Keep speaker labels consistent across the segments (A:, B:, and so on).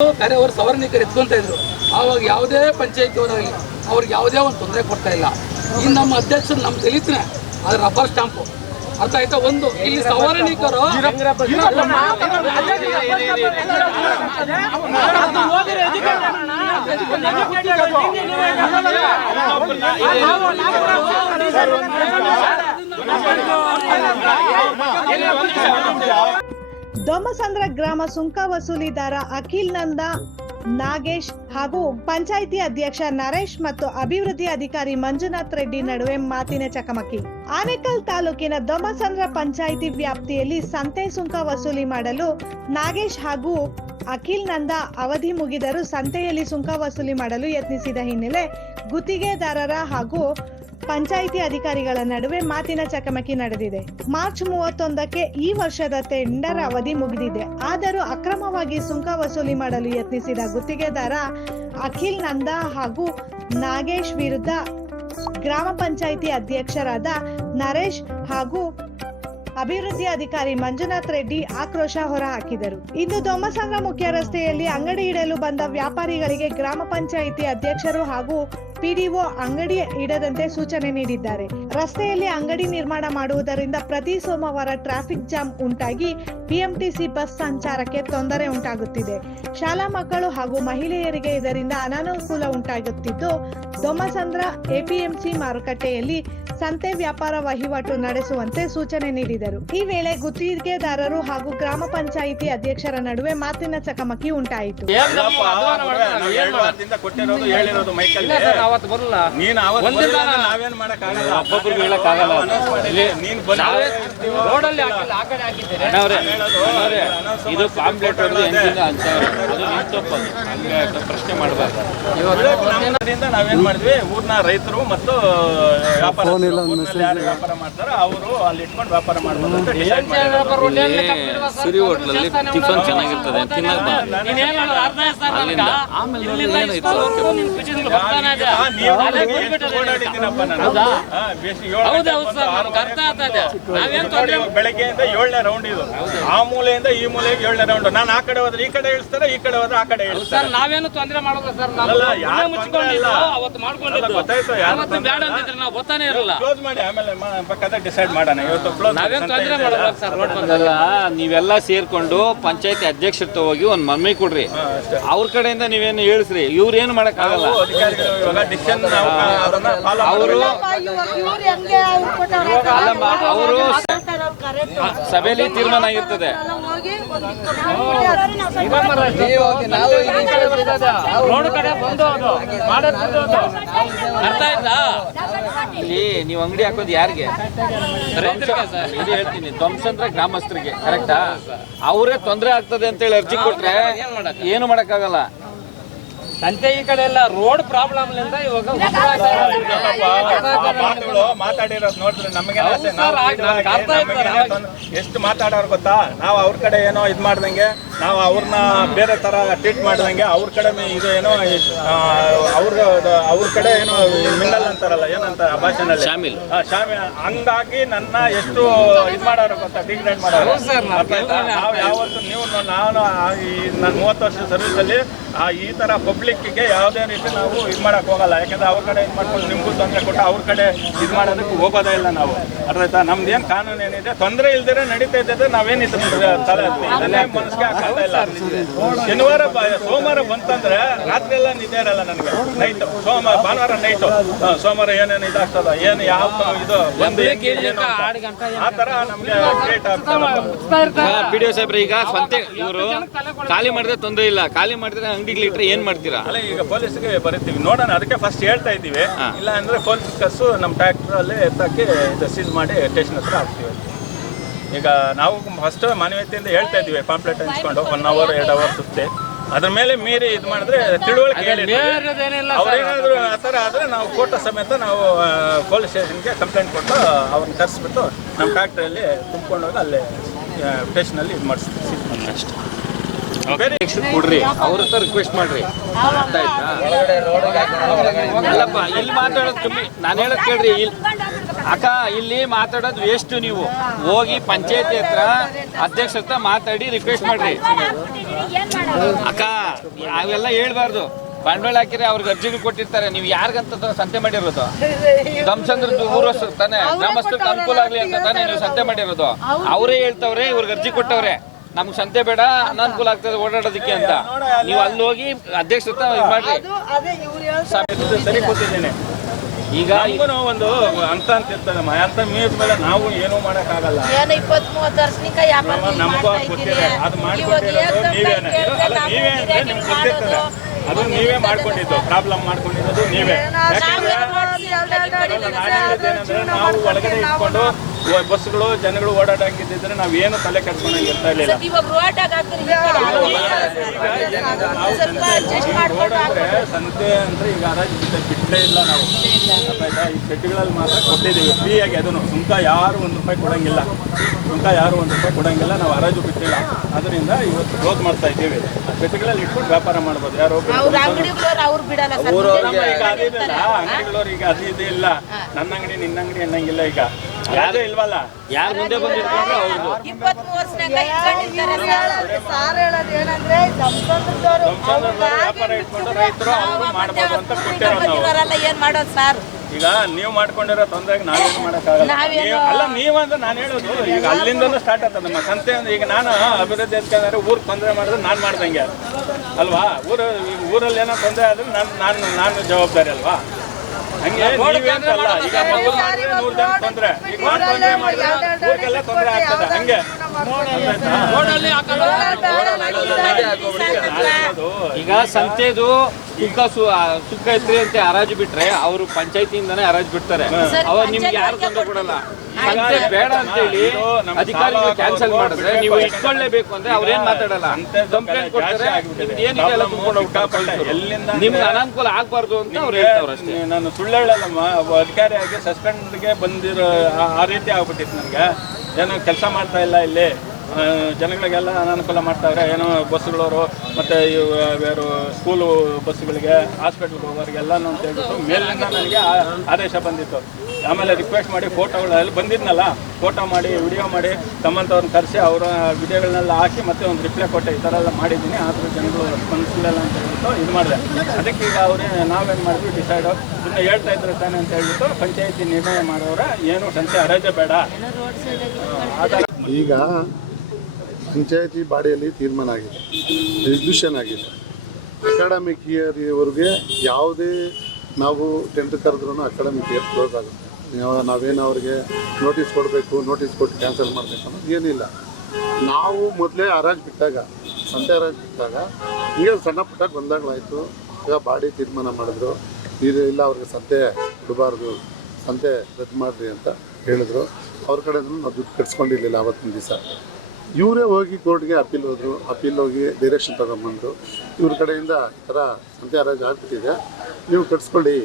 A: ಬೇರೆ ಅವರು ಸವರ್ಣಿಕರು ಎತ್ಕೊಂತ ಇದ್ರು ಆವಾಗ ಯಾವುದೇ ಪಂಚಾಯತ್ ಅವರಾಗಲಿ ಅವ್ರಿಗೆ ಯಾವುದೇ ಒಂದು ತೊಂದರೆ ಕೊಡ್ತಾ ಇಲ್ಲ ಇನ್ನು ನಮ್ಮ ಅಧ್ಯಕ್ಷರು ನಮ್ಮ ದಲಿತನೇ ಅದು ರಬ್ಬರ್ ಸ್ಟಾಂಪು ಅರ್ಥ ಆಯ್ತಾ ಒಂದು ಇಲ್ಲಿ ಸವರ್ಣೀಕರು
B: ದೊಮ್ಮಸಂದ್ರ ಗ್ರಾಮ ಸುಂಕ ವಸೂಲಿದಾರ ಅಖಿಲ್ ನಂದ, ನಾಗೇಶ್ ಹಾಗೂ ಪಂಚಾಯಿತಿ ಅಧ್ಯಕ್ಷ ನರೇಶ್ ಮತ್ತು ಅಭಿವೃದ್ಧಿ ಅಧಿಕಾರಿ ಮಂಜುನಾಥ್ ರೆಡ್ಡಿ ನಡುವೆ ಮಾತಿನ ಚಕಮಕಿ. ಆನೇಕಲ್ ತಾಲೂಕಿನ ದೊಮ್ಮಸಂದ್ರ ಪಂಚಾಯಿತಿ ವ್ಯಾಪ್ತಿಯಲ್ಲಿ ಸಂತೆ ಸುಂಕ ವಸೂಲಿ ಮಾಡಲು ನಾಗೇಶ್ ಹಾಗೂ ಅಖಿಲ್ ನಂದ ಅವಧಿ ಮುಗಿದರೂ ಸಂತೆಯಲ್ಲಿ ಸುಂಕ ವಸೂಲಿ ಮಾಡಲು ಯತ್ನಿಸಿದ ಹಿನ್ನೆಲೆ ಗುತ್ತಿಗೆದಾರರ ಹಾಗೂ ಪಂಚಾಯಿತಿ ಅಧಿಕಾರಿಗಳ ನಡುವೆ ಮಾತಿನ ಚಕಮಕಿ ನಡೆದಿದೆ. ಮಾರ್ಚ್ ಮೂವತ್ತೊಂದಕ್ಕೆ ಈ ವರ್ಷದ ಟೆಂಡರ್ ಅವಧಿ ಮುಗಿದಿದೆ. ಆದರೂ ಅಕ್ರಮವಾಗಿ ಸುಂಕ ವಸೂಲಿ ಮಾಡಲು ಯತ್ನಿಸಿದ ಗುತ್ತಿಗೆದಾರ ಅಖಿಲ್ ನಂದಾ ಹಾಗೂ ನಾಗೇಶ್ ವಿರುದ್ಧ ಗ್ರಾಮ ಪಂಚಾಯಿತಿ ಅಧ್ಯಕ್ಷರಾದ ನರೇಶ್ ಹಾಗೂ ಅಭಿವೃದ್ಧಿ ಅಧಿಕಾರಿ ಮಂಜುನಾಥ್ ರೆಡ್ಡಿ ಆಕ್ರೋಶ ಹೊರಹಾಕಿದರು. ಇಂದು ದೊಮ್ಮಸಂದ್ರ ಮುಖ್ಯ ರಸ್ತೆಯಲ್ಲಿ ಅಂಗಡಿ ಇಡಲು ಬಂದ ವ್ಯಾಪಾರಿಗಳಿಗೆ ಗ್ರಾಮ ಪಂಚಾಯಿತಿ ಅಧ್ಯಕ್ಷರು ಹಾಗೂ ಪಿಡಿಒ ಅಂಗಡಿ ಇಡದಂತೆ ಸೂಚನೆ ನೀಡಿದ್ದಾರೆ. ರಸ್ತೆಯಲ್ಲಿ ಅಂಗಡಿ ನಿರ್ಮಾಣ ಮಾಡುವುದರಿಂದ ಪ್ರತಿ ಸೋಮವಾರ ಟ್ರಾಫಿಕ್ ಜಾಮ್ ಉಂಟಾಗಿ ಬಿಎಂಟಿಸಿ ಬಸ್ ಸಂಚಾರಕ್ಕೆ ತೊಂದರೆ ಉಂಟಾಗುತ್ತಿದೆ. ಶಾಲಾ ಮಕ್ಕಳು ಹಾಗೂ ಮಹಿಳೆಯರಿಗೆ ಇದರಿಂದ ಅನಾನುಕೂಲ ಉಂಟಾಗುತ್ತಿದ್ದು ದೊಮ್ಮಸಂದ್ರ ಎಪಿಎಂಸಿ ಮಾರುಕಟ್ಟೆಯಲ್ಲಿ ಸಂತೆ ವ್ಯಾಪಾರ ವಹಿವಾಟು ನಡೆಸುವಂತೆ ಸೂಚನೆ ನೀಡಿದರು. ಈ ವೇಳೆ ಗುತ್ತಿಗೆದಾರರು ಹಾಗೂ ಗ್ರಾಮ ಪಂಚಾಯಿತಿ ಅಧ್ಯಕ್ಷರ ನಡುವೆ ಮಾತಿನ ಚಕಮಕಿ ಉಂಟಾಯಿತು.
C: ಅವತ್ತು ಬರಲ್ಲ.
D: ನೀನ್ ನಾವೇನ್ ಮಾಡಕ್ಕಾಗಲ್ಲ.
C: ಒಬ್ಬೊಬ್ರಿಗೆ ಹೇಳಕ್ಕಾಗಲ್ಲ ಅದು.
D: Announce ಮಾಡಿಲ್ಲ. ನೀನ್ ಬಂದು
C: ರೋಡಲ್ಲಿ ಹಾಕಿಲ್ಲ ಆ ಕಡೆ ಹಾಕಿದ್ದೀರಿ. ಅಣ್ಣವ್ರೆ, ಅಣ್ಣವ್ರೆ, ಇದು ಪಾಂಪ್ಲೆಟ್ ಹೊಡೆದು ಎಂಜಿನ ಅಂತ ಅದು ನಿಮ್ ತಪ್ಪದು ಹಂಗೆ ಪ್ರಶ್ನೆ ಮಾಡಬಾರ್ದು.
D: ನಾವೇನ್ ಮಾಡಿದ್ವಿ? ಊರ್ನ ರೈತರು ಮತ್ತು ವ್ಯಾಪಾರ ವ್ಯಾಪಾರ ಮಾಡ್ತಾರೋ ಅವರು ಅಲ್ಲಿ ಇಟ್ಕೊಂಡು ವ್ಯಾಪಾರ ಮಾಡ್ಬೋದು ಅಂತ.
E: ಸಿರಿ ಹೋಟ್ಲಲ್ಲಿ ಟಿಫನ್ ಚೆನ್ನಾಗಿರ್ತದೆ ತಿನ್ನಕ್ ಆಮೇಲೆ
D: ಬೆಳಗ್ಗೆಯಿಂದ ಏಳನೇ ರೌಂಡ್ ಇದು. ಆ ಮೂಲೆಯಿಂದ ಈ ಮೂಲೆಗೆ ಏಳನೇ ರೌಂಡ್ ನಾನು ಆ ಕಡೆ ಹೋದ್ರೆ ಈ ಕಡೆ ಇಳಿಸ್ತಾರೆ ಈ ಕಡೆ ಹೋದ್ರೆ ಆ ಕಡೆ ಇಳಿಸ್ತಾರೆ.
C: ಸರ್ ನಾವೇನು ತೊಂದರೆ ಮಾಡೋದಿಲ್ಲ ಸರ್.
D: ಕ್ಲೋಸ್ ಮಾಡಿ ಆಮೇಲೆ ಬೇಕಾದ್ರೆ ಡಿಸೈಡ್ ಮಾಡೋಣ. ಇವತ್ತು ಕ್ಲೋಸ್
C: ನಾವೇನ್ ತೊಂದರೆ ಮಾಡಲ್ಲ ಸರ್ ರೋಡ್ ಬಂದಾಗ
E: ಅದಲ್ಲ ನೀವೆಲ್ಲ ಸೇರ್ಕೊಂಡು ಪಂಚಾಯತಿ ಅಧ್ಯಕ್ಷರ ಹೋಗಿ ಒಂದ್ ಮಮ್ಮಿ ಕೊಡ್ರಿ. ಅವ್ರ ಕಡೆಯಿಂದ ನೀವೇನು ಹೇಳಿಸ್ರಿ. ಇವ್ರು ಏನು ಮಾಡಕ್ ಆಗಲ್ಲ
D: ಅಧಿಕಾರಿಗಳು ಇವಾಗ ಡಿಸಿಷನ್
E: ಅವರು ಅವರು ಸಭೆಯಲ್ಲಿ ತೀರ್ಮಾನ ಆಗಿರ್ತದೆ
C: ರೋಡ್ ಕಡೆ ಬಂದು ಅದು ಮಾಡೋದು ಅರ್ಥ ಆಯ್ತಾ?
E: ಇಲ್ಲಿ ನೀವು ಅಂಗಡಿ ಹಾಕೋದು ಯಾರಿಗೆ?
C: ರೈತರಿಗೆ ಸರ್
E: ಇದು ಹೇಳ್ತೀನಿ ಧ್ವಂಸಂದ್ರ ಗ್ರಾಮಸ್ಥರಿಗೆ ಕರೆಕ್ಟಾ ಅವರೇ ತೊಂದರೆ ಆಗ್ತದೆ ಅಂತ ಹೇಳಿ ಅರ್ಜಿ ಕೊಟ್ರೆ?
C: ಏನು
E: ಮಾಡಕ್ಕಾಗಲ್ಲ.
C: ಸಂತೆ ಈ ಕಡೆ ಎಲ್ಲ ರೋಡ್ ಪ್ರಾಬ್ಲಮ್ ಇವಾಗ
D: ಮಾತುಗಳು ಮಾತಾಡಿರೋದು ನೋಡಿದ್ರೆ ನಮಗೆ ಎಷ್ಟು ಮಾತಾಡೋರು ಗೊತ್ತಾ? ನಾವು ಅವ್ರ ಕಡೆ ಏನೋ ಇದು ಮಾಡ್ದಂಗೆ ನಾವು ಅವ್ರನ್ನ ಬೇರೆ ತರ ಟ್ರೀಟ್ ಮಾಡ್ದಂಗೆ ಅವ್ರ ಕಡೆ ಇದು ಏನೋ ಅವ್ರ ಅವ್ರ ಕಡೆ ಏನೋ ಮಿನ್ನಲ್ ಅಂತಾರಲ್ಲ ಏನಂತ ಭಾಷೆನಲ್ಲಿ?
E: ಶಾಮಿಲ್.
D: ಹಂಗಾಗಿ ನನ್ನ ಎಷ್ಟು ಇದು ಮಾಡೋರು ಗೊತ್ತಾ? ಡಿಗ್ರೇಡ್ ಮಾಡೋರು?
C: ಸರ್, ನಾವು
D: ನಾವು ಯಾವತ್ತು ನೀವು ನಾನು ನನ್ನ ಮೂವತ್ತು ವರ್ಷದ ಸರ್ವಿಸಲ್ಲಿ ಆ ಈ ಥರ ಪಬ್ಲಿಕ್ಕಿಗೆ ಯಾವುದೇ ರೀತಿ ನಾವು ಇದು ಮಾಡಕ್ಕೆ ಹೋಗಲ್ಲ. ಯಾಕಂದ್ರೆ ಅವ್ರ ಕಡೆ ಇದು ಮಾಡ್ಕೊಂಡು ನಿಮ್ಗೂ ತೊಂದರೆ ಕೊಟ್ಟು ಅವ್ರ ಕಡೆ ಇದು ಮಾಡೋದಕ್ಕೆ ಹೋಗೋದೇ ಇಲ್ಲ ನಾವು. ಅರ್ಥ ನಮ್ದು ಏನು ಕಾನೂನು ಏನಿದೆ? ತೊಂದರೆ ಇಲ್ದಿರ ನಡೀತಾ ಇದ್ದರೆ ನಾವೇನು ಇದು ತಲೆ ಇದನ್ನೇ ಮನಸ್ಸಿಗೆ ಹಾಕಲ್ತಾ ಇಲ್ಲ. ಶನಿವಾರ ಸೋಮವಾರ ಬಂತಂದ್ರೆ ರಾತ್ರಿ ಎಲ್ಲ ನಿದ್ದೆ ಇರಲ್ಲ ನನಗೆ. ನೈಟ್ ಸೋಮವಾರ ಭಾನುವಾರ ನೈಟ್ ಸೋಮವಾರ ಏನೇನು ಇದಾಗ್ತದ ಏನು ಯಾವ ಇದು ಒಂದು. ಆ ಥರ ನಮಗೆ ಕ್ರಿಯೇಟ್ ಆಗ್ತದೆ
E: ಪಿ ಡಿ ಒ ಸಾಹೇಬ್ರೆ ಈಗ ಸ್ವಂತ ಇವರು ಖಾಲಿ ಮಾಡಿದ್ರೆ ತೊಂದರೆ ಇಲ್ಲ. ಖಾಲಿ ಮಾಡಿದ್ರೆ ಅಂಗಡಿಗೆ ಇಟ್ರೆ ಏನ್ ಮಾಡ್ತೀರಾ?
D: ಅಲ್ಲ ಈಗ ಪೊಲೀಸ್ಗೆ ಬರೀತೀವಿ. ನೋಡೋಣ ಅದಕ್ಕೆ ಫಸ್ಟ್ ಹೇಳ್ತಾ ಇದ್ದೀವಿ. ಇಲ್ಲ ಅಂದ್ರೆ ಪೊಲೀಸ್ ಕಸ್ಸು ನಮ್ಮ ಟ್ರ್ಯಾಕ್ಟರ್ ಅಲ್ಲಿ ಎತ್ತಕ್ಕೆ ಇದು ಸೀಸ್ ಮಾಡಿ ಸ್ಟೇಷನ್ ಹತ್ರ ಹಾಕ್ತೀವಿ. ಈಗ ನಾವು ಫಸ್ಟ್ ಮಾನವೀಯತೆಯಿಂದ ಹೇಳ್ತಾ ಇದ್ದೀವಿ ಪಾಂಪ್ಲೆಟ್ ಹಂಚ್ಕೊಂಡು ಒನ್ ಅವರ್ ಎರಡು ಅವರ್ ಸುತ್ತೆ. ಅದ್ರ ಮೇಲೆ ಮೀರಿ ಇದು ಮಾಡಿದ್ರೆ ತಿಳುವಳಿಕೆ ಅವ್ರೇನಾದ್ರು ಆ ಥರ ಆದರೆ ನಾವು ಫೋಟೋ ಸಮೇತ ನಾವು ಪೊಲೀಸ್ ಸ್ಟೇಷನ್ಗೆ ಕಂಪ್ಲೇಂಟ್ ಕೊಟ್ಟು ಅವ್ರನ್ನ ಕರೆಸ್ಬಿಟ್ಟು ನಮ್ಮ ಫ್ಯಾಕ್ಟ್ರಿಯಲ್ಲಿ ತುಂಬ್ಕೊಂಡೋಗಿ ಅಲ್ಲೇ ಸ್ಟೇಷನಲ್ಲಿ ಇದು ಮಾಡಿಸ್ತೀವಿ ಅಷ್ಟೇ.
E: ಕೊಡ್ರಿ ಅವ್ರ ಹತ್ರ ರಿಕ್ವೆಸ್ಟ್ ಮಾಡ್ರಿ ಅಲ್ಲಪ್ಪ ಇಲ್ಲಿ ಮಾತಾಡೋದು ಕಮ್ಮಿ ನಾನು ಹೇಳೋದು ಕೇಳ್ರಿ ಇಲ್ಲಿ ಅಕ್ಕ ಇಲ್ಲಿ ಮಾತಾಡೋದು ವೇಸ್ಟ್ ನೀವು ಹೋಗಿ ಪಂಚಾಯತಿ ಹತ್ರ ಅಧ್ಯಕ್ಷ ಹತ್ರ ಮಾತಾಡಿ ರಿಕ್ವೆಸ್ಟ್ ಮಾಡ್ರಿ ಅಕ್ಕ ಅವೆಲ್ಲ ಹೇಳ್ಬಾರ್ದು ಬಂಡವಾಳ ಹಾಕಿದ್ರೆ ಅವ್ರಿಗೆ ಅರ್ಜಿಗಳು ಕೊಟ್ಟಿರ್ತಾರೆ ನೀವು ಯಾರಿಗಂತ ಸಂತೆ ಮಾಡಿರೋದು ಧಮ್ಸಂದ್ರ ಊರಸ್ರು ತಾನೆ ಗ್ರಾಮಸ್ಥರಿಗೆ ಅನುಕೂಲ ಆಗ್ಲಿ ಅಂತ ತಾನೇ ನೀವು ಸಂತೆ ಮಾಡಿರೋದು ಅವರೇ ಹೇಳ್ತವ್ರೆ, ಇವ್ರಿಗೆ ಅರ್ಜಿ ಕೊಟ್ಟವ್ರೆ. ನಮ್ಗೆ ಸಂತೆ ಬೇಡ ಅನಾನುಕೂಲ ಆಗ್ತದೆ ಓಡಾಡೋದಕ್ಕೆ ಅಂತ. ನೀವು ಅಲ್ಲಿ ಹೋಗಿ ಅಧ್ಯಕ್ಷ ಮಾಡ್ರಿ.
D: ಸರಿ ಕೂತಿದ್ದೇನೆ.
E: ಈಗ
D: ಒಂದು ಅಂತ ಅಂತ ಇರ್ತದೆ ಅಂತ ಮೀರಿದ ಮೇಲೆ ನಾವು ಏನೂ ಮಾಡೋಕ್ಕಾಗಲ್ಲ.
F: ಏನು ಇಪ್ಪತ್ತ್ ಆಗಲ್ಲ ವರ್ಷನಿಕ ವ್ಯಾಪಾರ
D: ನಮಗೂ ಗೊತ್ತಿದೆ. ಅದು ಮಾಡ್ಕೊಂಡಿರೋದು ಅಲ್ಲ
F: ನೀವೇ
D: ಅಂದ್ರೆ ನಿಮ್ಗೆ ಗೊತ್ತಿರ್ತದೆ ಅದು ನೀವೇ ಮಾಡ್ಕೊಂಡಿದ್ದು. ಪ್ರಾಬ್ಲಮ್ ಮಾಡ್ಕೊಂಡಿರೋದು ನೀವೇ. ಯಾಕಂದ್ರೆ ನಾವು ಒಳಗಡೆ ಇಟ್ಕೊಂಡು ಬಸ್ಗಳು ಜನಗಳು ಓಡಾಡಂಗಿದ್ದಿದ್ರೆ ಏನು ತಲೆ ಕೆಡ್ಸ್ಕೊಂಡಂಗೆ ಇರ್ತಾ ಇರಲಿಲ್ಲ. ಸಂತೆ ಅಂದ್ರೆ ಈಗ ಹರಾಜು ಬಿಟ್ಟರೆ ಬಿಟ್ಟೇ ಇಲ್ಲ ನಾವು? ಈ ಪೆಟ್ಟಿಗಳಲ್ಲಿ ಮಾತ್ರ ಕೊಟ್ಟಿದ್ದೀವಿ. ಫ್ರೀಯಾಗಿ ಅದನ್ನು. ಸುಂಕ ಯಾರು ಒಂದು ರೂಪಾಯಿ ಕೊಡಂಗಿಲ್ಲ. ಸುಂಕ ಯಾರು ಒಂದು ರೂಪಾಯಿ ಕೊಡಂಗಿಲ್ಲ. ನಾವು ಹರಾಜು ಬಿಟ್ಟಿಲ್ಲ. ಅದರಿಂದ ಇವತ್ತು ಕ್ಲೋಸ್ ಮಾಡ್ತಾ ಇದ್ದೀವಿ. ಪೆಟ್ಟಿಗಳಲ್ಲಿ ಇಟ್ಕೊಂಡು ವ್ಯಾಪಾರ ಮಾಡ್ಬೋದು. ಯಾರು ಈಗ ಅದಿದೆಲ್ಲ ಅಂಗಡಿಗಳವ್ರು ಈಗ ಅದು ಇದು ಇಲ್ಲ ನನ್ನ ಅಂಗಡಿ ನಿನ್ನ ಅಂಗಡಿ ಅನ್ನಂಗಿಲ್ಲ ಈಗ. ಯಾರು ಇಲ್ವಲ್ಲ?
E: ಯಾರು ಮುಂದೆ ಬಂದಿರ್ಕೊಂಡ್ರೆ ಅವ್ರದ್ದು
F: ಇಪ್ಪತ್ತ್
G: ಸಾರ್. ಹೇಳೋದು ಏನಂದ್ರೆ ದಂಪಂದ್ರದವರು
D: ವ್ಯಾಪಾರ ಇಟ್ಕೊಂಡು ರೈತರು ಅವರು ಮಾಡ್ಬೋದು ಅಂತ ಕೊಟ್ಟಿರೋ ನಾವು
F: ಏನ್ ಮಾಡೋದು ಸಾರ್?
D: ಈಗ ನೀವು ಮಾಡ್ಕೊಂಡಿರೋ ತೊಂದರೆಗೆ ನಾವೇನು ಮಾಡೋಕ್ಕಾಗಲ್ಲ. ನೀವು- ಅಲ್ಲ ನೀವಂದ್ರೆ ನಾನು ಹೇಳೋದು ಈಗ ಅಲ್ಲಿಂದನೂ ಸ್ಟಾರ್ಟ್ ಆಗ್ತದೆ ನಮ್ಮ ಸಂತೆ ಅಂದ್ರೆ ಈಗ ನಾನು ಅಭಿವೃದ್ಧಿ ಅಧಿಕಾರಿ ಊರಿಗೆ ತೊಂದರೆ ಮಾಡಿದ್ರೆ ನಾನು ಮಾಡ್ದಂಗೆ. ಅಲ್ವಾ? ಊರು ಈಗ ಊರಲ್ಲಿ ಏನೋ ತೊಂದರೆ ಆದ್ರೆ ನಾನು ನಾನು ನಾನು ಜವಾಬ್ದಾರಿ ಅಲ್ವಾ? ಹಂಗೆ ನೀವೇ ಅಂತಲ್ಲ ಈಗ ಮಾಡಿದ್ರೆ ನೂರು ಜನ ತೊಂದರೆ. ಈಗ ನಾನು ತೊಂದರೆ ಮಾಡಿದ್ರೆ ಊರಿಗೆಲ್ಲ ತೊಂದರೆ ಆಗ್ತದೆ. ಹಂಗೆ.
E: ಈಗ ಸಂತೆದು ಸುಕ್ಕ ಸುಕ್ಕ ಇತ್ರಿ ಅಂತ ಹರಾಜು ಬಿಟ್ರೆ ಅವರು ಪಂಚಾಯತಿಯಿಂದಾನೇ ಹರಾಜು ಬಿಡ್ತಾರೆ. ಅವಾಗ ನಿಮ್ಗೆ ಯಾರು ತೊಂದರೆ ಕೊಡಲ್ಲ? ಸಂತೆ ಬೇಡ ಅಂತ ಹೇಳಿ ಅಧಿಕಾರಿಗಳು ಕ್ಯಾನ್ಸಲ್ ಮಾಡಿದ್ರೆ ನೀವು ಇಟ್ಕೊಳ್ಳೇಬೇಕು ಅಂದ್ರೆ ಅವ್ರೇನ್ ಮಾತಾಡಲ್ಲ. ಕಂಪ್ಲೇಂಟ್ ಕೊಡ್ತಾರೆ ಏನಿದೆ ಎಲ್ಲ ತುಂಬ್ಕೊಂಡು
D: ಎಲ್ಲಿಂದ
E: ನಿಮ್ಗೆ ಅನಾನುಕೂಲ ಆಗ್ಬಾರ್ದು ಅಂತ ಅವ್ರು ಹೇಳ್ತಾರೆ ಅಷ್ಟೇ.
D: ನಾನು ಸುಳ್ಳು ಹೇಳಲ್ಲಮ್ಮ ಅಧಿಕಾರಿಯಾಗಿ ಸಸ್ಪೆಂಡ್ಗೆ ಬಂದಿರೋ ಆ- ರೀತಿ ಆಗ್ಬಿಟ್ಟಿತ್ತು ನನಗೆ. ಏನೋ ಕೆಲಸ ಮಾಡ್ತಾ ಇಲ್ಲ ಇಲ್ಲಿ. ಜನಗಳಿಗೆಲ್ಲ ಅನಾನುಕೂಲ ಮಾಡ್ತಾರೆ ಏನೋ ಬಸ್ಗಳವರು ಮತ್ತು ಯಾರು ಸ್ಕೂಲು ಬಸ್ಗಳಿಗೆ ಹಾಸ್ಪಿಟ್ಲ್ಗೆ ಹೋಗೋರಿಗೆಲ್ಲ ಅಂತ ಹೇಳ್ಬಿಟ್ಟು ಮೇಲಿಂದ ನನಗೆ ಆದೇಶ ಬಂದಿತ್ತು. ಆಮೇಲೆ ರಿಕ್ವೆಸ್ಟ್ ಮಾಡಿ ಫೋಟೋಗಳಲ್ಲಿ ಬಂದಿದ್ನಲ್ಲ ಫೋಟೋ ಮಾಡಿ ವಿಡಿಯೋ ಮಾಡಿ ತಮ್ಮಂಥವ್ರನ್ನ ಕರೆಸಿ ಅವರ ವಿಡಿಯೋಗಳನ್ನೆಲ್ಲ ಹಾಕಿ ಮತ್ತೆ ಒಂದು ರಿಪ್ಲೈ ಕೊಟ್ಟೆ ಈ ಥರ ಎಲ್ಲ ಮಾಡಿದ್ದೀನಿ ಆದರೂ ಜನಗಳು ಸ್ಪಂದಿಸಲಿಲ್ಲ ಅಂತ ಹೇಳ್ಬಿಟ್ಟು ಇದು ಮಾಡಿದೆ. ಅದಕ್ಕೆ ಈಗ ಅವರೇ ನಾವೇನು ಮಾಡಿದ್ವಿ ಡಿಸೈಡು ಇನ್ನು ಹೇಳ್ತಾ ಇದ್ರೆ ತಾನೆ ಅಂತ ಹೇಳ್ಬಿಟ್ಟು ಪಂಚಾಯಿತಿ ನಿರ್ಣಯ ಮಾಡೋರ ಏನು ಸಂತೆ ಅರಜೆ ಬೇಡ
H: ಈಗ ಪಂಚಾಯತಿ ಬಾಡಿಯಲ್ಲಿ ತೀರ್ಮಾನ ಆಗಿದೆ. ರೆಸಲ್ಯೂಷನ್ ಆಗಿದೆ. ಅಕಾಡೆಮಿಕ್ ಇಯರ್ ಇವರಿಗೆ ಯಾವುದೇ ನಾವು ಟೆಂತ್ ಕರೆದ್ರೂ ಅಕಾಡೆಮಿಕ್ ಇಯರ್ ಕ್ಲೋಸ್ ಆಗುತ್ತೆ. ನಾವು ನಾವೇನು ಅವ್ರಿಗೆ ನೋಟಿಸ್ ಕೊಡಬೇಕು ನೋಟಿಸ್ ಕೊಟ್ಟು ಕ್ಯಾನ್ಸಲ್ ಮಾಡಬೇಕು ಅನ್ನೋದು ಏನಿಲ್ಲ. ನಾವು ಮೊದಲೇ ಹರಾಜು ಬಿಟ್ಟಾಗ, ಸಂತೆ ಹರಾಜು ಬಿಟ್ಟಾಗ, ಈಗ ಸಣ್ಣ ಪುಟ್ಟ ಗೊಂದಲಗಳಾಯಿತು. ಈಗ ಬಾಡಿ ತೀರ್ಮಾನ ಮಾಡಿದ್ರು. ಇದು ಇಲ್ಲ ಅವ್ರಿಗೆ ಸಂತೆ ಬಿಡಬಾರ್ದು, ಸಂತೆ ರದ್ದು ಮಾಡಿರಿ ಅಂತ ಹೇಳಿದ್ರು. ಅವ್ರ ಕಡೆ ನಾವು ದುಡ್ಡು ಕಟ್ಸ್ಕೊಂಡಿರ್ಲಿಲ್ಲ ಆವತ್ತಿನ ದಿವಸ. ಇವರೇ ಹೋಗಿ ಕೋರ್ಟ್ಗೆ ಅಪೀಲ್ ಹೋದ್ರು, ಅಪೀಲ್ ಹೋಗಿ ಡೈರೆಕ್ಷನ್ ತಗೊಂಬಂದು ಇವ್ರ ಕಡೆಯಿಂದ ಈ ಥರ ಸಂತೆ ಹರಾಜು ಆಗ್ಬಿಟ್ಟಿದೆ. ನೀವು ಕಟ್ಸ್ಕೊಳ್ಳಿ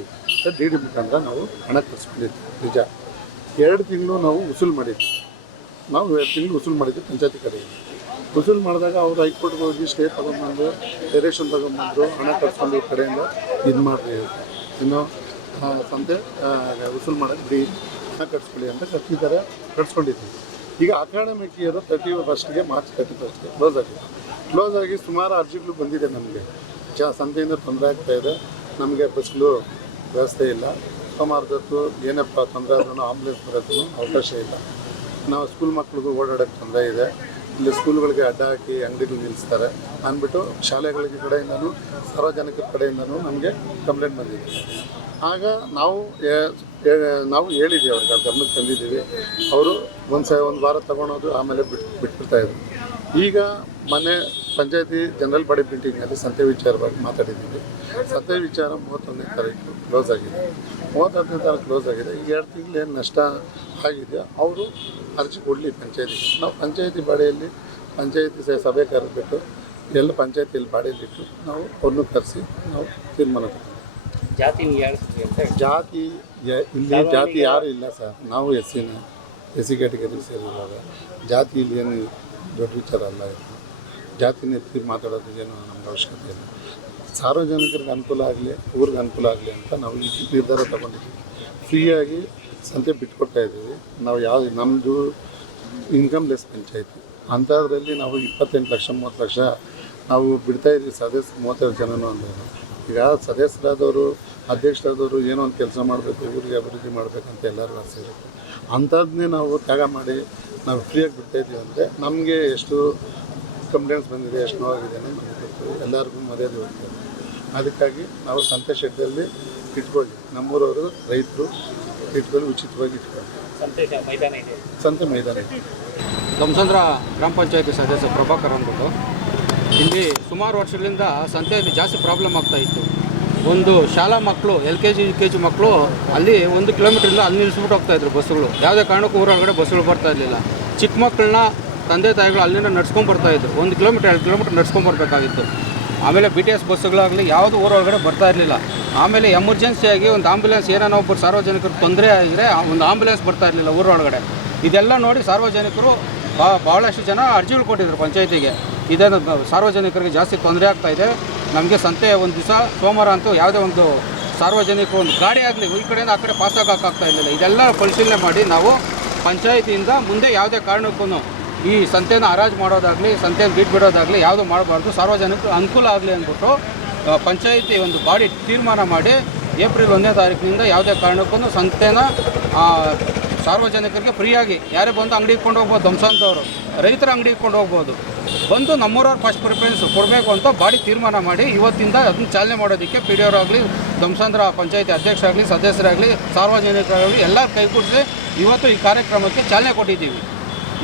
H: ಡಿ ಡಿ ಮುಖಾಂತರ ನಾವು ಹಣ ಕಟ್ಸ್ಕೊಂಡಿದ್ವಿ, ನಿಜ. ಎರಡು ತಿಂಗಳು ನಾವು ವಸೂಲು ಮಾಡಿದ್ವಿ. ನಾವು ಎರಡು ತಿಂಗಳು ವಸೂಲು ಮಾಡಿದ್ವಿ ಪಂಚಾಯತಿ ಕಡೆಯಿಂದ. ವಸೂಲು ಮಾಡಿದಾಗ ಅವರು ಹೈಕೋರ್ಟ್ಗೆ ಹೋಗಿ ಸ್ಟೇ ತೊಗೊಂಬಂದು ಡೈರೆಕ್ಷನ್ ತೊಗೊಂಬಂದರು ಹಣ ಕಟ್ಸ್ಕೊಂಡು ಇವ್ರ ಕಡೆಯಿಂದ ಇದು ಮಾಡಿರಿ ಇನ್ನು ಸಂತೆ ವಸೂಲು ಮಾಡೋದು ಬಿಡಿ, ಹಣ ಕಟ್ಸ್ಕೊಳ್ಳಿ ಅಂತ ಕಟ್ಟಿದ್ದಾರೆ ಕಟ್ಸ್ಕೊಂಡಿದ್ವಿ. ಈಗ ಅಕಾಡೆಮಿಕ್ ಇಯರ್ ತರ್ಟಿ ಫಸ್ಟ್ಗೆ ಮಾರ್ಚ್ ತರ್ಟಿ ಫಸ್ಟ್ಗೆ ಕ್ಲೋಸ್ ಆಗಿದೆ ಕ್ಲೋಸ್ ಆಗಿ ಸುಮಾರು ಅರ್ಜಿಗಳು ಬಂದಿದೆ ನಮಗೆ. ಚ ಸಂತೆಯಿಂದ ತೊಂದರೆ ಆಗ್ತಾ ಇದೆ. ನಮಗೆ ಬಸ್ಗಳು ವ್ಯವಸ್ಥೆ ಇಲ್ಲ. ಸೋಮವಾರದತ್ತು ಏನಪ್ಪ ತೊಂದರೆ ಆದ್ರೂ ಆಂಬುಲೆನ್ಸ್ ಬರೋದು ಅವಕಾಶ ಇಲ್ಲ. ನಾವು ಸ್ಕೂಲ್ ಮಕ್ಳಿಗೂ ಓಡಾಡೋಕ್ಕೆ ತೊಂದರೆ ಇದೆ. ಇಲ್ಲಿ ಸ್ಕೂಲ್ಗಳಿಗೆ ಅಡ್ಡ ಹಾಕಿ ಅಂಗಡಿಗಳು ನಿಲ್ಲಿಸ್ತಾರೆ. ಅಂದ್ಬಿಟ್ಟು ಶಾಲೆಗಳಿಗೆ ಕಡೆಯಿಂದನೂ ಸಾರ್ವಜನಿಕರ ಕಡೆಯಿಂದನೂ ನಮಗೆ ಕಂಪ್ಲೇಂಟ್ ಬಂದಿದೆ. ಆಗ ನಾವು ನಾವು ಹೇಳಿದ್ದೀವಿ ಅವ್ರಿಗೆ, ಅವ್ರ ಗಮನಕ್ಕೆ ತಂದಿದ್ದೀವಿ. ಅವರು ಒಂದು ಸಹ ಒಂದು ವಾರ ತಗೊಳೋದು ಆಮೇಲೆ ಬಿಟ್ಟು ಬಿಟ್ಬಿಡ್ತಾ ಇದ್ರು. ಈಗ ಮೊನ್ನೆ ಪಂಚಾಯತಿ ಜನರಲ್ ಬಾಡಿ ಮೀಟಿಂಗಲ್ಲಿ ಸಂತೆ ವಿಚಾರವಾಗಿ ಮಾತಾಡಿದ್ದೀವಿ. ಸಂತೆ ವಿಚಾರ ಮೂವತ್ತೊಂದನೇ ತಾರೀಕು ಕ್ಲೋಸ್ ಆಗಿದೆ. ಮೂವತ್ತೊಂದನೇ ತಾರೀಕು ಕ್ಲೋಸ್ ಆಗಿದೆ. ಈಗ ಎರಡು ತಿಂಗಳು ಏನು ನಷ್ಟ ಆಗಿದೆ, ಅವರು ಅರ್ಜಿ ಕೊಡಲಿ ಪಂಚಾಯತಿಗೆ. ನಾವು ಪಂಚಾಯತಿ ಬಾಡಿಯಲ್ಲಿ, ಪಂಚಾಯತಿ ಸಭೆ ಕರೆದ್ಬಿಟ್ಟು ಎಲ್ಲ ಪಂಚಾಯತಿಯಲ್ಲಿ ಬಾಡಿಯಲ್ಲಿಟ್ಟು ನಾವು ಅವ್ರನ್ನೂ ಕರೆಸಿ ನಾವು ತೀರ್ಮಾನ
C: ಜಾತಿ
H: ಜಾತಿ ಇಲ್ಲಿ ಜಾತಿ ಯಾರು ಇಲ್ಲ ಸರ್. ನಾವು ಎಸ್ ಸಿನ ಎಸ್ ಸಿ ಕ್ಯಾಟಗರಿ ಸೇರಿರುವಾಗ ಜಾತಿ ಇಲ್ಲಿ ಏನು ದೊಡ್ಡ ವಿಚಾರ ಅಲ್ಲ ಇದು. ಜಾತಿನ ಎತ್ತಿ ಮಾತಾಡೋದು ಏನು ನಮ್ಗೆ ಅವಶ್ಯಕತೆ ಇಲ್ಲ. ಸಾರ್ವಜನಿಕರಿಗೆ ಅನುಕೂಲ ಆಗಲಿ ಊರಿಗೆ ಅನುಕೂಲ ಆಗಲಿ ಅಂತ ನಾವು ಈ ನಿರ್ಧಾರ ತಗೊಂಡಿದ್ದೀವಿ. ಫ್ರೀಯಾಗಿ ಸಂತೆ ಬಿಟ್ಕೊಡ್ತಾ ಇದ್ದೀವಿ. ನಾವು ಯಾವ ನಮ್ಮದು ಇನ್ಕಮ್ ಲೆಸ್ ಪಂಚಾಯತಿ. ಅಂಥದ್ರಲ್ಲಿ ನಾವು ಇಪ್ಪತ್ತೆಂಟು ಲಕ್ಷ ಮೂವತ್ತು ಲಕ್ಷ ನಾವು ಬಿಡ್ತಾ ಇದ್ದೀವಿ. ಸದಸ್ಯ ಮೂವತ್ತೈದು ಜನನೂ ಅಂದ್ರೆ. ಈಗ ಸದಸ್ಯರಾದವರು ಅಧ್ಯಕ್ಷರಾದವರು ಏನೋ ಒಂದು ಕೆಲಸ ಮಾಡಬೇಕು ಊರಿಗೆ ಅಭಿವೃದ್ಧಿ ಮಾಡಬೇಕಂತ ಎಲ್ಲರೂ ಆಸೆ ಇರುತ್ತೆ. ಅಂಥದ್ದನ್ನೇ ನಾವು ತ್ಯಾಗ ಮಾಡಿ ನಾವು ಫ್ರೀಯಾಗಿ ಬಿಡ್ತಾಯಿದ್ದೀವಿ ಅಂದರೆ ನಮಗೆ ಎಷ್ಟು ಕಂಪ್ಲೇಂಟ್ಸ್ ಬಂದಿದೆ ಎಷ್ಟು ನೋವಾಗಿದೆ ಅನ್ನೋದು ನಮಗೆ ಗೊತ್ತು. ಎಲ್ಲರಿಗೂ ಮರ್ಯಾದೆ ಹೋಗ್ತದೆ ಅದಕ್ಕಾಗಿ ನಾವು ಸಂತೆ ಶೆಡ್ಡಲ್ಲಿ ಇಟ್ಕೊಳ್ಳಿ ನಮ್ಮೂರವರು ರೈತರು ಇಟ್ಕೊಂಡು ಉಚಿತವಾಗಿ ಇಟ್ಕೊಳ್ಳಿ ಸಂತೆ ಮೈದಾನ ಇದೆ.
I: ಗಮಸಂದ್ರ ಗ್ರಾಮ ಪಂಚಾಯತಿ ಸದಸ್ಯ ಪ್ರಭಾಕರ್ ಅಂದ್ಬಿಟ್ಟು. ಇಲ್ಲಿ ಸುಮಾರು ವರ್ಷಗಳಿಂದ ಸಂತೆಯಲ್ಲಿ ಜಾಸ್ತಿ ಪ್ರಾಬ್ಲಮ್ ಆಗ್ತಾ ಇತ್ತು. ಒಂದು ಶಾಲಾ ಮಕ್ಕಳು L K G, U K G ಮಕ್ಕಳು ಅಲ್ಲಿ ಒಂದು ಕಿಲೋಮೀಟ್ರಿಂದ ಅಲ್ಲಿ ನಿಲ್ಲಿಸ್ಬಿಟ್ಟು ಹೋಗ್ತಾ ಇದ್ರು ಬಸ್ಸುಗಳು. ಯಾವುದೇ ಕಾರಣಕ್ಕೂ ಊರೊಳಗಡೆ ಬಸ್ಸುಗಳು ಬರ್ತಾ ಇರಲಿಲ್ಲ. ಚಿಕ್ಕ ಮಕ್ಕಳನ್ನ ತಂದೆ ತಾಯಿಗಳು ಅಲ್ಲಿಂದ ನಡ್ಸ್ಕೊಂಡು ಬರ್ತಾ ಇದ್ರು. ಒಂದು ಕಿಲೋಮೀಟರ್ ಎರಡು ಕಿಲೋಮೀಟರ್ ನಡ್ಸ್ಕೊಂಡು ಬರಬೇಕಾಗಿತ್ತು. ಆಮೇಲೆ ಬಿ ಟಿ ಎಸ್ ಬಸ್ಸುಗಳಾಗಲಿ ಯಾವುದು ಊರೊಳಗಡೆ ಬರ್ತಾ ಇರಲಿಲ್ಲ. ಆಮೇಲೆ ಎಮರ್ಜೆನ್ಸಿಯಾಗಿ ಒಂದು ಆಂಬುಲೆನ್ಸ್ ಏನಾನ ಒಬ್ಬರು ಸಾರ್ವಜನಿಕರು ತೊಂದರೆ ಆಗಿದ್ರೆ ಒಂದು ಆಂಬುಲೆನ್ಸ್ ಬರ್ತಾ ಇರಲಿಲ್ಲ ಊರೊಳಗಡೆ ಇದೆಲ್ಲ ನೋಡಿ ಸಾರ್ವಜನಿಕರು ಬಾ ಭಾಳಷ್ಟು ಜನ ಅರ್ಜಿಗಳು ಕೊಟ್ಟಿದ್ರು ಪಂಚಾಯತಿಗೆ. ಇದನ್ನು ಸಾರ್ವಜನಿಕರಿಗೆ ಜಾಸ್ತಿ ತೊಂದರೆ ಆಗ್ತಾ ಇದೆ. ನಮಗೆ ಸಂತೆ ಒಂದು ದಿವಸ, ಸೋಮವಾರ ಅಂತೂ ಯಾವುದೇ ಒಂದು ಸಾರ್ವಜನಿಕ ಒಂದು ಗಾಡಿ ಆಗಲಿ, ಈ ಕಡೆಯಿಂದ ಆ ಕಡೆ ಪಾಸ್ ಆಗೋಕ್ಕಾಗ್ತಾ ಇರಲಿಲ್ಲ. ಇದೆಲ್ಲ ಪರಿಶೀಲನೆ ಮಾಡಿ ನಾವು ಪಂಚಾಯತಿಯಿಂದ ಮುಂದೆ ಯಾವುದೇ ಕಾರಣಕ್ಕೂ ಈ ಸಂತೆನ ಹರಾಜು ಮಾಡೋದಾಗಲಿ ಸಂತೆಯನ್ನು ಬಿಟ್ಟು ಬಿಡೋದಾಗಲಿ ಯಾವುದು ಮಾಡಬಾರ್ದು. ಸಾರ್ವಜನಿಕರು ಅನುಕೂಲ ಆಗಲಿ ಅಂದ್ಬಿಟ್ಟು ಪಂಚಾಯಿತಿ ಒಂದು ಬಾಡಿ ತೀರ್ಮಾನ ಮಾಡಿ ಏಪ್ರಿಲ್ ಒಂದನೇ ತಾರೀಕಿನಿಂದ ಯಾವುದೇ ಕಾರಣಕ್ಕೂ ಸಂತೆನ ಸಾರ್ವಜನಿಕರಿಗೆ ಫ್ರೀಯಾಗಿ ಯಾರೇ ಬಂದು ಅಂಗಡಿ ಇಟ್ಕೊಂಡು ಹೋಗ್ಬೋದು, ಧ್ವಂಸಂತವರು, ರೈತರ ಅಂಗಡಿ ಇಟ್ಕೊಂಡು ಹೋಗ್ಬೋದು. ಬಂದು ನಮ್ಮೂರವ್ರು ಫಸ್ಟ್ ಪ್ರಿಫರೆನ್ಸ್ ಕೊಡಬೇಕು ಅಂತ ಬಾಡಿ ತೀರ್ಮಾನ ಮಾಡಿ ಇವತ್ತಿಂದ ಅದನ್ನು ಚಾಲನೆ ಮಾಡೋದಕ್ಕೆ ಪಿ ಡಿ ಅವರಾಗಲಿ ಧ್ವಂಸಂದ್ರ ಪಂಚಾಯತಿ ಅಧ್ಯಕ್ಷರಾಗಲಿ, ಸದಸ್ಯರಾಗಲಿ, ಸಾರ್ವಜನಿಕರಾಗಲಿ ಎಲ್ಲ ಕೈಗೂಡಿಸಿ ಇವತ್ತು ಈ ಕಾರ್ಯಕ್ರಮಕ್ಕೆ ಚಾಲನೆ ಕೊಟ್ಟಿದ್ದೀವಿ.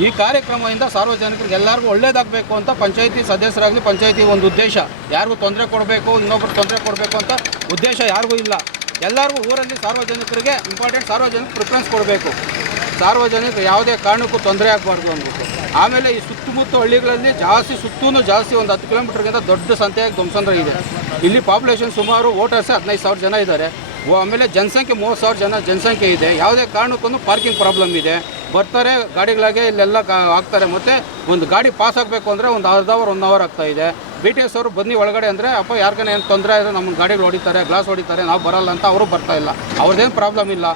I: ಈ ಕಾರ್ಯಕ್ರಮದಿಂದ ಸಾರ್ವಜನಿಕರಿಗೆ ಎಲ್ಲರಿಗೂ ಒಳ್ಳೇದಾಗಬೇಕು ಅಂತ ಪಂಚಾಯತಿ ಸದಸ್ಯರಾಗಲಿ ಪಂಚಾಯತಿ ಒಂದು ಉದ್ದೇಶ. ಯಾರಿಗೂ ತೊಂದರೆ ಕೊಡಬೇಕು ಇನ್ನೊಬ್ರು ತೊಂದರೆ ಕೊಡಬೇಕು ಅಂತ ಉದ್ದೇಶ ಯಾರಿಗೂ ಇಲ್ಲ. ಎಲ್ಲರಿಗೂ ಊರಲ್ಲಿ ಸಾರ್ವಜನಿಕರಿಗೆ ಇಂಪಾರ್ಟೆಂಟ್ ಸಾರ್ವಜನಿಕ ಪ್ರಿಫರೆನ್ಸ್ ಕೊಡಬೇಕು. ಸಾರ್ವಜನಿಕರು ಯಾವುದೇ ಕಾರಣಕ್ಕೂ ತೊಂದರೆ ಆಗಬಾರ್ದು ಅಂದ್ಬಿಟ್ಟು. ಆಮೇಲೆ ಈ ಸುತ್ತಮುತ್ತ ಹಳ್ಳಿಗಳಲ್ಲಿ ಜಾಸ್ತಿ ಸುತ್ತೂ ಜಾಸ್ತಿ ಒಂದು ಹತ್ತು ಕಿಲೋಮೀಟರ್ಗಿಂತ ದೊಡ್ಡ ಸಂತೆಯಾಗಿ ಧ್ವಂಸಂದ್ರ ಇದೆ. ಇಲ್ಲಿ ಪಾಪ್ಯುಲೇಷನ್ ಸುಮಾರು ವೋಟರ್ಸ್ ಹದಿನೈದು ಸಾವಿರ ಜನ ಇದ್ದಾರೆ. ಆಮೇಲೆ ಜನಸಂಖ್ಯೆ ಮೂವತ್ತು ಸಾವಿರ ಜನ ಜನಸಂಖ್ಯೆ ಇದೆ. ಯಾವುದೇ ಕಾರಣಕ್ಕೂ ಪಾರ್ಕಿಂಗ್ ಪ್ರಾಬ್ಲಮ್ ಇದೆ. ಬರ್ತಾರೆ, ಗಾಡಿಗಳಾಗೆ ಇಲ್ಲೆಲ್ಲ ಆಗ್ತಾರೆ ಮತ್ತು ಒಂದು ಗಾಡಿ ಪಾಸ್ ಆಗಬೇಕು ಅಂದರೆ ಒಂದು ಅರ್ಧ ಅವರ್ ಒನ್ ಅವರ್ ಆಗ್ತಾಯಿದೆ ಬಿ ಟಿ ಎಸ್ ಅವರು ಬನ್ನಿ ಒಳಗಡೆ ಅಂದರೆ, ಅಪ್ಪ, ಯಾರಿಗಾನ ಏನು ತೊಂದರೆ ಆದರೆ ನಮ್ಮ ಗಾಡಿಗಳು ಹೊಡಿತಾರೆ ಗ್ಲಾಸ್ ಹೊಡಿತಾರೆ, ನಾವು ಬರಲ್ಲ ಅಂತ ಅವರು ಬರ್ತಾ ಇಲ್ಲ. ಅವ್ರದ್ದೇನು ಪ್ರಾಬ್ಲಮ್ ಇಲ್ಲ.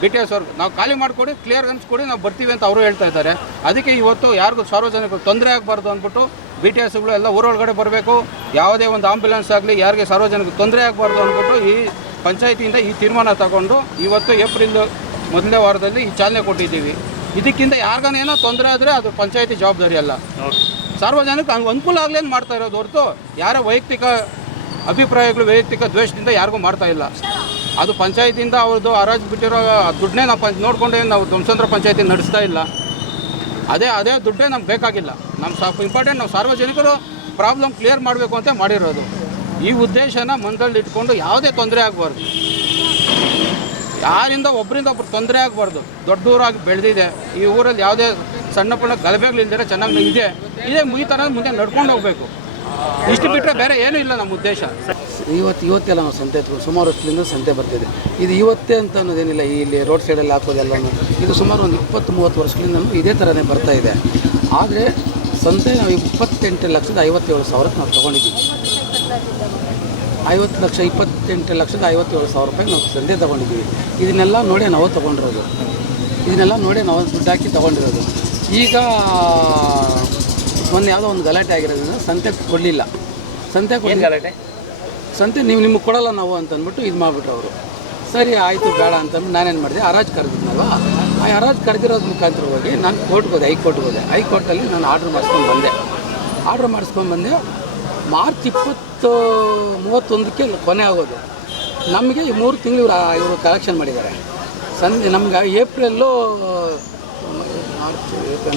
I: ಬಿ ಟಿ ಎಸ್ ಅವ್ರು, ನಾವು ಖಾಲಿ ಮಾಡಿಕೊಡಿ ಕ್ಲಿಯರ್ ಕೊಡಿ, ನಾವು ಬರ್ತೀವಿ ಅಂತ ಅವರು ಹೇಳ್ತಾ ಇದ್ದಾರೆ. ಅದಕ್ಕೆ ಇವತ್ತು ಯಾರಿಗೂ ಸಾರ್ವಜನಿಕರು ತೊಂದರೆ ಆಗಬಾರ್ದು ಅಂದ್ಬಿಟ್ಟು ಬಿ ಟಿ ಎಸ್ಗಳು ಎಲ್ಲ ಊರೊಳಗಡೆ ಬರಬೇಕು. ಯಾವುದೇ ಒಂದು ಆಂಬ್ಯುಲೆನ್ಸ್ ಆಗಲಿ, ಯಾರಿಗೆ ಸಾರ್ವಜನಿಕರು ತೊಂದರೆ ಆಗಬಾರ್ದು ಅಂದ್ಬಿಟ್ಟು ಈ ಪಂಚಾಯತಿಯಿಂದ ಈ ತೀರ್ಮಾನ ತಗೊಂಡು ಇವತ್ತು ಏಪ್ರಿಲ್ ಮೊದಲನೇ ವಾರದಲ್ಲಿ ಈ ಚಾಲನೆ ಕೊಟ್ಟಿದ್ದೀವಿ. ಇದಕ್ಕಿಂತ ಯಾರ್ಗಾನ ಏನೋ ತೊಂದರೆ ಆದರೆ ಅದು ಪಂಚಾಯತಿ ಜವಾಬ್ದಾರಿ ಅಲ್ಲ. ಸಾರ್ವಜನಿಕ ಅನುಕೂಲ ಆಗಲಿ ಅಂತ ಮಾಡ್ತಾ ಇರೋದು ಹೊರತು ಯಾರ ವೈಯಕ್ತಿಕ ಅಭಿಪ್ರಾಯಗಳು, ವೈಯಕ್ತಿಕ ದ್ವೇಷದಿಂದ ಯಾರಿಗೂ ಮಾಡ್ತಾ ಇಲ್ಲ. ಅದು ಪಂಚಾಯತಿಯಿಂದ ಅವ್ರದ್ದು ಹರಾಜು ಬಿಟ್ಟಿರೋ ದುಡ್ಡನ್ನೇ ನಾವು ಪಂಚ, ನೋಡಿಕೊಂಡೇ ನಾವು ಧ್ವಂಸಂದ್ರ ಪಂಚಾಯತಿ ನಡೆಸ್ತಾ ಇಲ್ಲ. ಅದೇ ಅದೇ ದುಡ್ಡೇ ನಮ್ಗೆ ಬೇಕಾಗಿಲ್ಲ. ನಮ್ಮ ಸ್ವಲ್ಪ ಇಂಪಾರ್ಟೆಂಟ್ ನಾವು ಸಾರ್ವಜನಿಕರು ಪ್ರಾಬ್ಲಮ್ ಕ್ಲಿಯರ್ ಮಾಡಬೇಕು ಅಂತ ಮಾಡಿರೋದು. ಈ ಉದ್ದೇಶನ ಮನದಲ್ಲಿ ಇಟ್ಕೊಂಡು ಯಾವುದೇ ತೊಂದರೆ ಆಗಬಾರ್ದು. ಯಾರಿಂದ ಒಬ್ಬರಿಂದ ಒಬ್ರು ತೊಂದರೆ ಆಗಬಾರ್ದು. ದೊಡ್ಡ ಊರಾಗಿ ಬೆಳೆದಿದೆ. ಈ ಊರಲ್ಲಿ ಯಾವುದೇ ಸಣ್ಣ ಪುಣ್ಣ ಗಲಭೆಗಳಿಲ್ದಿರ ಚೆನ್ನಾಗಿ ಇದೆ ಇದೇ ಮುಗಿತಾರ ಮುಂದೆ ನಡ್ಕೊಂಡು ಹೋಗಬೇಕು. ಇಷ್ಟು ಬಿಟ್ಟರೆ ಬೇರೆ ಏನೂ ಇಲ್ಲ ನಮ್ಮ ಉದ್ದೇಶ.
J: ಇವತ್ತು, ಇವತ್ತೆಲ್ಲ ನಾವು ಸಂತೆ ಸುಮಾರು ವರ್ಷದಿಂದ ಸಂತೆ ಬರ್ತಿದೆ. ಇದು ಇವತ್ತೇ ಅಂತ ಅನ್ನೋದೇನಿಲ್ಲ ಇಲ್ಲಿ ರೋಡ್ ಸೈಡಲ್ಲಿ ಹಾಕೋದೆಲ್ಲನೂ ಇದು ಸುಮಾರು ಒಂದು ಇಪ್ಪತ್ತು ಮೂವತ್ತು ವರ್ಷಗಳಿಂದ ಇದೇ ಥರನೇ ಬರ್ತಾ ಇದೆ. ಆದರೆ ಸಂತೆ ನಾವು ಇಪ್ಪತ್ತೆಂಟು ಲಕ್ಷದ ಐವತ್ತೇಳು ಸಾವಿರಕ್ಕೆ ನಾವು ತೊಗೊಂಡಿದ್ದೀವಿ. ಐವತ್ತು ಲಕ್ಷ ಇಪ್ಪತ್ತೆಂಟು ಲಕ್ಷದ ಐವತ್ತೇಳು ಸಾವಿರ ರೂಪಾಯಿ ನಾವು ಸಂತೆ ತೊಗೊಂಡಿದ್ದೀವಿ. ಇದನ್ನೆಲ್ಲ ನೋಡಿ ನಾವು ತೊಗೊಂಡಿರೋದು. ಇದನ್ನೆಲ್ಲ ನೋಡಿ ನಾವು ದುಡ್ಡು ಹಾಕಿ ತೊಗೊಂಡಿರೋದು. ಈಗ ಮೊನ್ನೆ ಯಾವುದೋ ಒಂದು ಗಲಾಟೆ ಆಗಿರೋದ್ರಿಂದ ಸಂತೆ ಕೊಡಲಿಲ್ಲ. ಸಂತೆ ಗಲಾಟೆ? ಸಂತೆ ನೀವು ನಿಮಗೆ ಕೊಡಲ್ಲ ನಾವು ಅಂತಂದ್ಬಿಟ್ಟು ಇದು ಮಾಡಿಬಿಟ್ರು ಅವರು. ಸರಿ ಆಯಿತು ಬೇಡ ಅಂತಂದು ನಾನೇನು ಮಾಡಿದೆ? ಹರಾಜು ಕರೆದಿದ್ನಲ್ವ? ಆ ಹರಾಜು ಕರೆದಿರೋದ್ರ ಮುಖಾಂತರ ಹೋಗಿ ನಾನು ಕೋರ್ಟ್ಗೆ ಹೋದೆ ಹೈಕೋರ್ಟ್ಗೆ ಹೋದೆ. ಹೈಕೋರ್ಟಲ್ಲಿ ನಾನು ಆರ್ಡ್ರ್ ಮಾಡಿಸ್ಕೊಂಡು ಬಂದೆ. ಆರ್ಡ್ರ್ ಮಾಡಿಸ್ಕೊಂಡು ಬಂದೆ. ಮಾರ್ಚ್ ಇಪ್ಪತ್ತು ಮೂವತ್ತೊಂದಕ್ಕೆ ಕೊನೆ ಆಗೋದು. ನಮಗೆ ಈ ಮೂರು ತಿಂಗಳು ಇವರು ಇವರು ಕಲೆಕ್ಷನ್ ಮಾಡಿದ್ದಾರೆ. ಸಂಜೆ ನಮ್ಗೆ ಏಪ್ರಿಲ್ಲು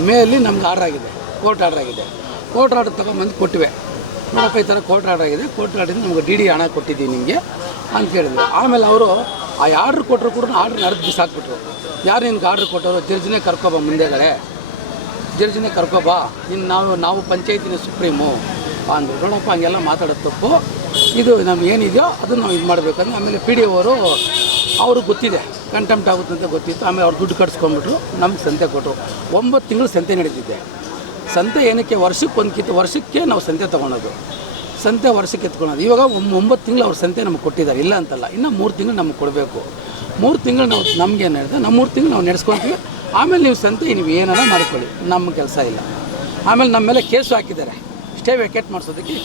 J: ಮೇಯಲ್ಲಿ ನಮ್ಗೆ ಆರ್ಡರ್ ಆಗಿದೆ. ಕೋರ್ಟ್ ಆರ್ಡರ್ ಆಗಿದೆ. ಕೋರ್ಟ್ ಆರ್ಡರ್ ತಗೊಂಬಂದು ಕೊಟ್ಟಿವೆ. ನೋಡಪ್ಪ, ಈ ಥರ ಕೋರ್ಟ್ ಆರ್ಡರ್ ಆಗಿದೆ. ಕೋರ್ಟ್ ಆರ್ಡ್ರಿಂದ ನಮ್ಗೆ ಡಿ ಡಿ ಹಣ ಕೊಟ್ಟಿದ್ದೀನಿ ನಿಮಗೆ ಅಂತ ಹೇಳಿದ್ರು. ಆಮೇಲೆ ಅವರು ಆ ಆರ್ಡ್ರ್ ಕೊಟ್ಟರು ಕೂಡ ಆರ್ಡ್ರ್ ನಡೆದು ಬಿಸಾಕ್ಬಿಟ್ರು ಯಾರು ನಿನ್ಗೆ ಆರ್ಡ್ರ್ ಕೊಟ್ಟವರು? ಜಡ್ಜ್ನೇ ಕರ್ಕೊಬ ಮುಂದೆಗಡೆ. ಜಡ್ಜಿನೇ ಕರ್ಕೊಬಾ ಇನ್ನು ನಾವು ನಾವು ಪಂಚಾಯತಿನ ಸುಪ್ರೀಮು ಅಂದರು. ನೋಡಪ್ಪ, ಹಂಗೆಲ್ಲ ಮಾತಾಡೋದು ತಪ್ಪು. ಇದು ನಮ್ಗೆ ಏನಿದೆಯೋ ಅದನ್ನು ನಾವು ಇದು ಮಾಡಬೇಕಂದ್ರೆ ಆಮೇಲೆ ಪಿ ಡಿ ಅವರು ಅವ್ರಿಗೆ ಗೊತ್ತಿದೆ ಕಂಟೆಂಪ್ಟ್ ಆಗುತ್ತೆ ಅಂತ ಗೊತ್ತಿತ್ತು. ಆಮೇಲೆ ಅವ್ರು ದುಡ್ಡು ಕಟ್ಸ್ಕೊಂಬಿಟ್ರು ನಮ್ಗೆ ಸಂತೆ ಕೊಟ್ಟರು ಒಂಬತ್ತು ತಿಂಗಳು ಸಂತೆ ನಡೀತಿದ್ದೆ ಸಂತೆ ಏನಕ್ಕೆ? ವರ್ಷಕ್ಕೆ ಒಂದು ಕಿತ್ತು, ವರ್ಷಕ್ಕೆ ನಾವು ಸಂತೆ ತೊಗೊಳೋದು. ಸಂತೆ ವರ್ಷಕ್ಕೆ ಎತ್ಕೊಳೋದು ಇವಾಗ ಒಂಬತ್ತು ತಿಂಗಳು ಅವ್ರ ಸಂತೆ ನಮ್ಗೆ ಕೊಟ್ಟಿದ್ದಾರೆ. ಇಲ್ಲ ಅಂತಲ್ಲ, ಇನ್ನೂ ಮೂರು ತಿಂಗಳು ನಮ್ಗೆ ಕೊಡಬೇಕು. ಮೂರು ತಿಂಗಳು ನಾವು ನಮ್ಗೆ ಏನು ನಮ್ಮ ಮೂರು ತಿಂಗಳು ನಾವು ನಡೆಸ್ಕೊಳ್ತೀವಿ ಆಮೇಲೆ ನೀವು ಸಂತೆ, ನೀವು ಏನಾರ ಮಾಡ್ಕೊಳ್ಳಿ. ನಮ್ಮ ಕೆಲಸ ಇಲ್ಲ. ಆಮೇಲೆ ನಮ್ಮ ಮೇಲೆ ಕೇಸು ಹಾಕಿದ್ದಾರೆ. ಸ್ಟೇ ವೆಕೆಟ್ ಮಾಡಿಸೋದಕ್ಕೆ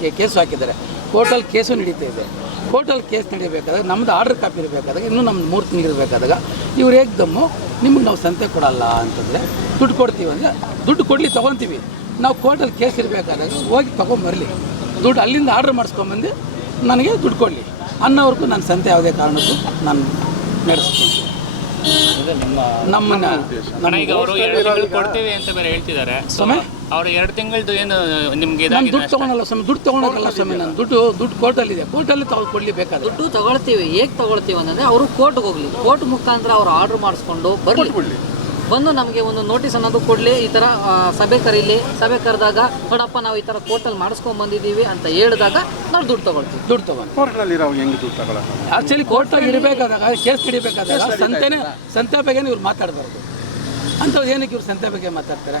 J: ಕೇ- ಕೇಸು ಹಾಕಿದ್ದಾರೆ. ಕೋರ್ಟಲ್ಲಿ ಕೇಸು ನಡೀತಾ ಇದೆ. ಕೋರ್ಟಲ್ಲಿ ಕೇಸ್ ನಡೀಬೇಕಾದ್ರೆ ನಮ್ಮದು ಆರ್ಡರ್ ಕಾಪಿ ಇರಬೇಕಾದಾಗ ಇನ್ನೂ ನಮ್ಮ ಮೂರು ತಿಂಗಳು ಇರಬೇಕಾದಾಗ ಇವ್ರು ಏಕ್ದಮ್ಮು ನಿಮ್ಗೆ ನಾವು ಸಂತೆ ಕೊಡಲ್ಲ ಅಂತಂದರೆ ದುಡ್ಡು ಕೊಡ್ತೀವಿ ಅಂದರೆ ದುಡ್ಡು ಕೊಡಲಿ ತೊಗೊತೀವಿ. ನಾವು ಕೋರ್ಟಲ್ಲಿ ಕೇಸ್ ಇರಬೇಕಾದಾಗ ಹೋಗಿ ತೊಗೊಂಬರಲಿ. ದುಡ್ಡು ಅಲ್ಲಿಂದ ಆರ್ಡ್ರ್ ಮಾಡಿಸ್ಕೊಂಬಂದು ನನಗೆ ದುಡ್ಡು ಕೊಡಲಿ. ಅನ್ನೋವರೆಗೂ ನಾನು ಸಂತೆ ಯಾವುದೇ ಕಾರಣಕ್ಕೂ ನಾನು ನಡೆಸ್ತೀನಿ. ನಮ್ಮನ್ನ ನಮ್ಮ
C: ಈಗ ಅವರು ಎರಡು ತಿಂಗಳು ಕೊಡ್ತೀವಿ ಅಂತ ಬೇರೆ ಹೇಳ್ತಿದ್ದಾರೆ.
J: ಸಮಯ
C: ಅವ್ರು ಎರಡು ತಿಂಗಳದ್ದು ಏನು ನಿಮ್ಗೆ
J: ನಾನು ದುಡ್ಡು ತಗೊಳಲ್ಲ ಸ್ವಾಮಿ ದುಡ್ಡು ತಗೊಳಲ್ಲ ಸ್ವಾಮಿ ನಾನು. ದುಡ್ಡು ದುಡ್ಡು ಕೋರ್ಟಲ್ಲಿದೆ. ಕೋರ್ಟಲ್ಲಿ ತಗೊಂಡು ಕೊಡ್ಲಿ ಬೇಕಾದ್ರೆ.
K: ದುಡ್ಡು ತಗೊಳ್ತೀವಿ. ಹೇಗೆ ತಗೊಳ್ತೀವಿ ಅಂದರೆ ಅವರು ಕೋರ್ಟ್ಗೆ ಹೋಗ್ಲಿ. ಕೋರ್ಟ್ ಮುಖಾಂತರ ಅವ್ರು ಆರ್ಡ್ರ್ ಮಾಡಿಸ್ಕೊಂಡು ಬರಲಿ. ಬಂದು ನಮಗೆ ಒಂದು ನೋಟಿಸ್ ಅನ್ನೋದು ಕೊಡಲಿ. ಈ ಥರ ಸಭೆ ಕರೀಲಿ. ಸಭೆ ಕರೆದಾಗ ನೋಡಪ್ಪ ನಾವು ಈ ಥರ ಕೋರ್ಟಲ್ಲಿ ಮಾಡಿಸ್ಕೊಂಡು ಬಂದಿದ್ದೀವಿ ಅಂತ ಹೇಳಿದಾಗ ನಾವು ದುಡ್ಡು ತಗೊಳ್ತೀವಿ.
J: ದುಡ್ಡು ತೊಗೊಂಡು
D: ಕೋರ್ಟ್ನಲ್ಲಿರೋ ಹೆಂಗೆ ದುಡ್ಡು ತಗೊಳ್ಳೋದು
J: ಆ್ಯಕ್ಚುಲಿ ಕೋರ್ಟಲ್ಲಿ ಇರಬೇಕಾದಾಗ ಕೇಸ್ ಹಿಡಿಬೇಕಾದಾಗ ಸಂತೆನೇ ಸಂತೆ ಬಗ್ಗೆ ಇವ್ರು ಮಾತಾಡಬಾರ್ದು. ಅಂಥವ್ರು ಏನಕ್ಕೆ ಇವ್ರು ಸಂತೆ ಬಗ್ಗೆ ಮಾತಾಡ್ತಾರೆ?